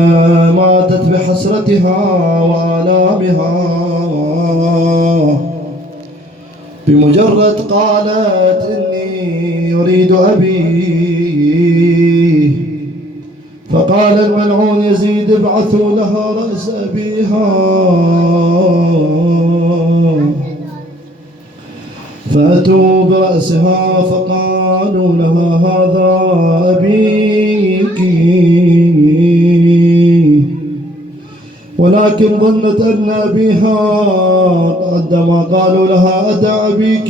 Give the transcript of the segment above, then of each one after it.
ماتت بحسرتها وآلامها بمجرد قالت إني أريد أبي. فقال الملعون يزيد ابعثوا لها رأس أبيها. فأتوا برأسها فقالوا لها هذا أبيك، ولكن ظنت أن أبيها عندما قالوا لها أتى أبيك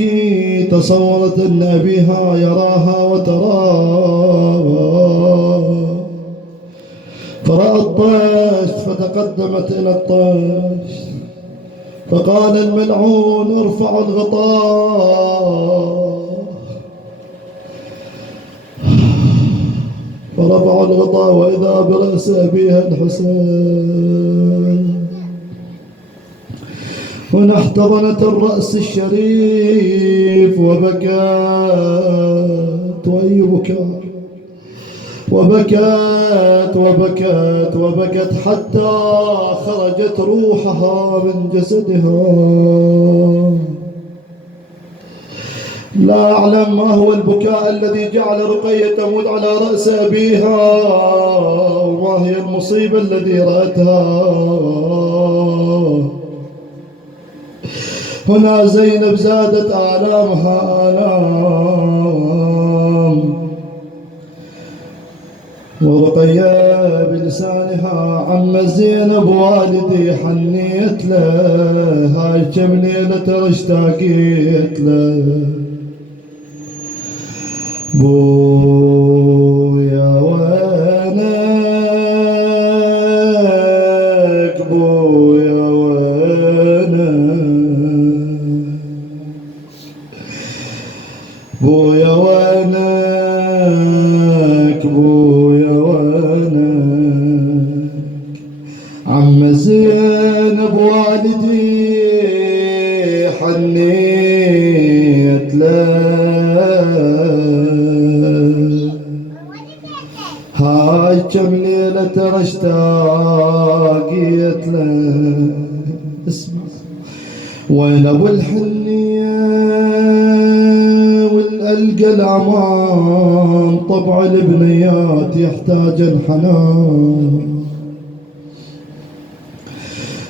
تصورت أن أبيها يراها وتراها، فرأت طشت فتقدمت إلى الطشت. فقال الملعون ارفعوا الغطاء. فرفعوا الغطاء وإذا برأس أبيها الحسين. هنا احتضنت الرأس الشريف وبكت، وأي بكاء، وبكت وبكت وبكت حتى خرجت روحها من جسدها. لا أعلم ما هو البكاء الذي جعل رقية تموت على رأس أبيها، وما هي المصيبة التي رأتها. هنا زينب زادت آلامها آلام، ورقية بلسانها عم زينب والدي حنيت له، هاي كم ليلة اشتاقيت له. بويا وينك، بويا وينك، بويا وينك، بويا وينك. عم زينب والدي حنيت له، هاي كم ليلة اشتاقيت له. اسمع، وين ابو الحنية والألقى الأمان، طبع البنيات يحتاج الحنان.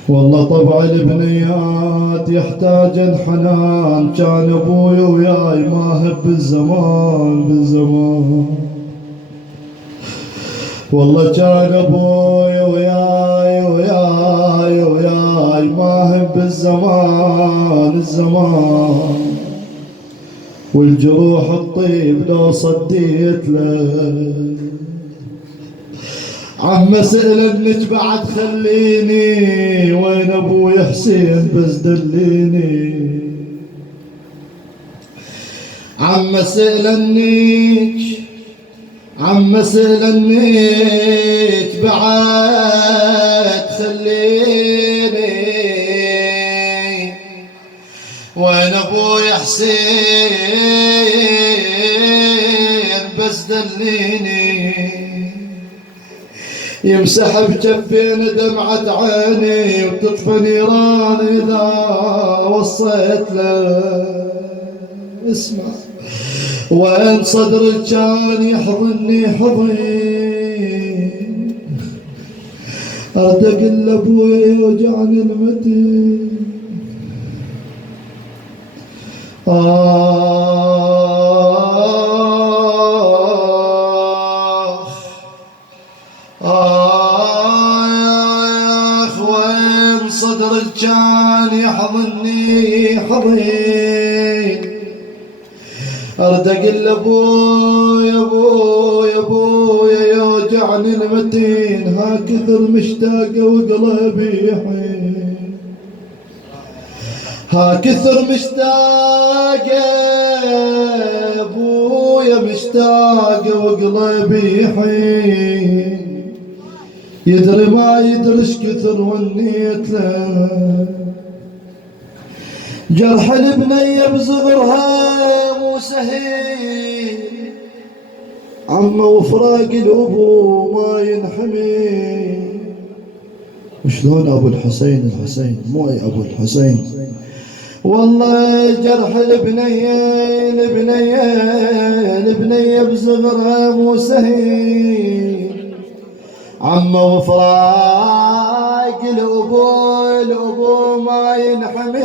والله طبع البنيات يحتاج الحنان. كان ابوي وياي ماهب بالزمان بالزمان. والله كان ابوي وياي ماهب بالزمان الزمان. والجروح الطيب لو صديت له. عم سألنك بعد خليني، وين ابوي حسين بس دليني. عم سألنك، عم سألنك بعد خليني، وين ابوي حسين بس دليني. يمسح بجفين دمعة عيني وتطفى نيران إذا وصيت له. اسمع، وين صدرك كان يحضني حضن، أرد أقول لأبوي يوجعني المتن. وين صدرك كان يحضني حضن، أرد أقول لأبوي أبوي يوجعني المتين. ها كثر مشتاقة وقلبي يحين، ها كثر مشتاقة أبويا مشتاقة وقلبي يحين. يدري ما يدرش كثر ونيت له. جرح البنية بصغرها مو سهيل، عمه وفراق الابو ما ينحمي. وشلون أبو الحسين مو أي أبو الحسين. والله جرح البنية بزغرها مو سهيل، عمه وفراق الأبو ما ينحمل،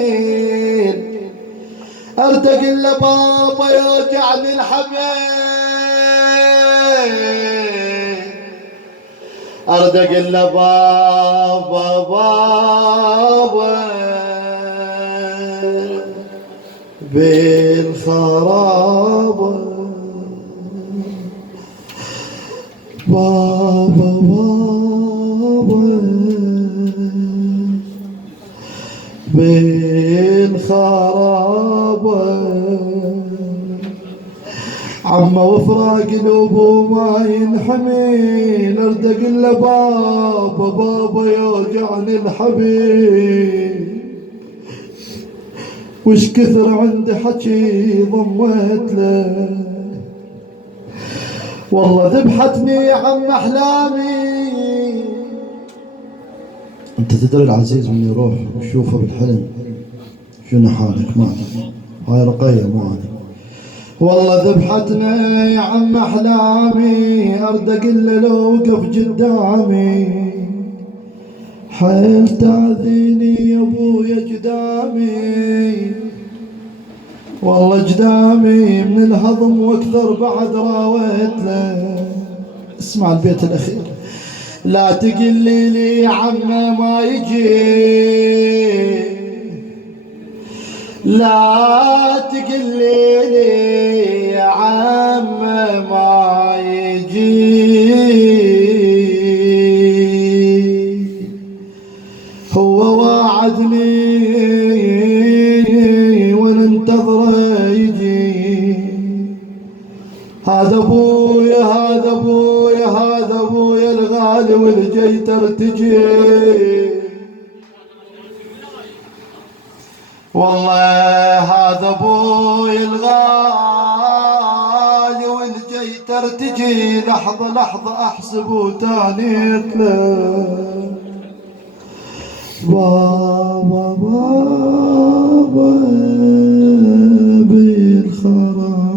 ارتق الا بابا يوجعني الحبل، ارتق الا بابا بالخرابة، بابا بالخرابة، عمه وفراق الابو ما ينحمل، ارتق الا بابا يوجعني الحبيب، وش كثر عندي حكي ضميت له، والله ذبحتني يا عم احلامي. انت تدري العزيز من يروح ويشوفه بالحلم شنو حالك؟ ما ادري، هاي رقية مو انا. والله ذبحتنا يا عم احلامي، اردق الا لو وقف قدامي، حيل تعذيني يا ابويا قدامي، والله قدامي من الهضم واكثر بعد راويت له. اسمع البيت الاخير، لا تقلي لي يا عمه ما يجي، لا تقلي لي يا عمه ما يجي، هو وعدني وانا انتظره يجي، هذا ابويا الغالي والجاي ترتجي، والله هذا ابويا الغالي والجاي ترتجي، لحظة احسب وتانيت له، بابا بالخرابة.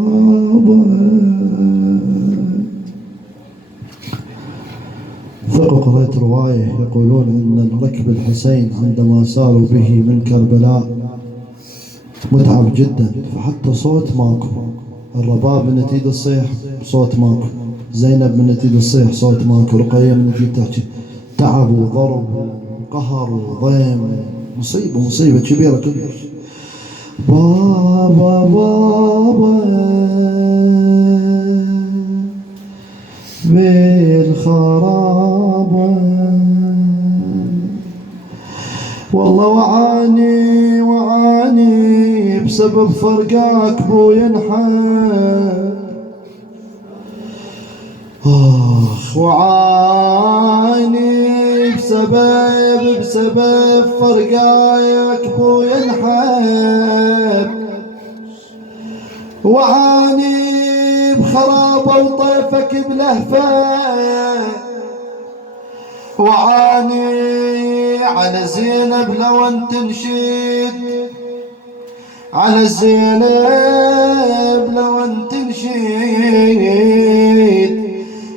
ثقوا قرأت رواية يقولون ان الركب الحسين عندما ساروا به من كربلاء متعب جدا، فحتى صوت ماكو، الرباب من تيد الصيح صوت ماكو، زينب من تيد الصيح صوت ماكو، رقية من تيد تحكي، تعب وضرب وقهر وضيم، مصيبة كبيرة كلش. بابا بالخرابة، والله وعاني بسبب فرقاك بو ينحب، وعاني بسبب فرقاك بو ينحب، وعاني بخرابة وطيفك بلهفة، وعاني على زينب لو انت تنشد، على زينب لو انت تنشد،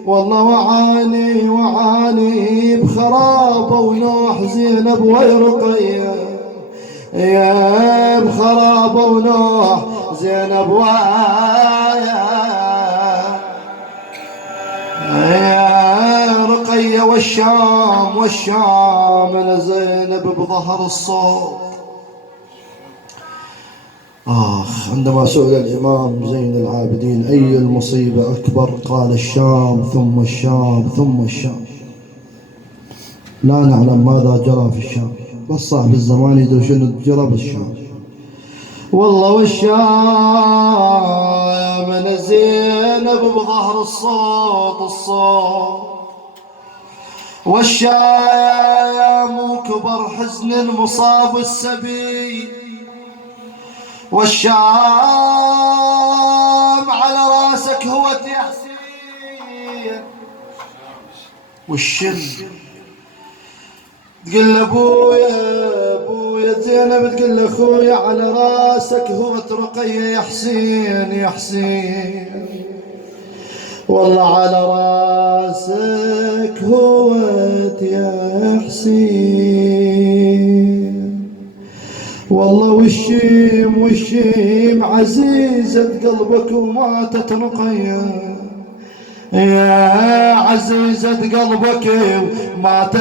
والله وعاني بخرابة ونوح زينب ويرقية، يا بخرابة ونوح زينب يا رقية، والشام انا زينب بظهر الصوت. عندما سئل الإمام زين العابدين أي المصيبة أكبر، قال الشام ثم الشام ثم الشام. لا نعلم ماذا جرى في الشام، بس صاحب الزمان يدري شنو جرى بالشام. والله والشام أنا زينب بظهر الصوت، والشام كبر حزن المصاب السبي، والشام على راسك هو تحسين، والشم تقول ابويا زينب، تقول لاخويا على راسك هو رقية يا حسين يا حسين، والله على راسك هو يا حسين، والله والشيم عزيزة قلبك وماتت رقية، يا عزيزة قلبك وماتت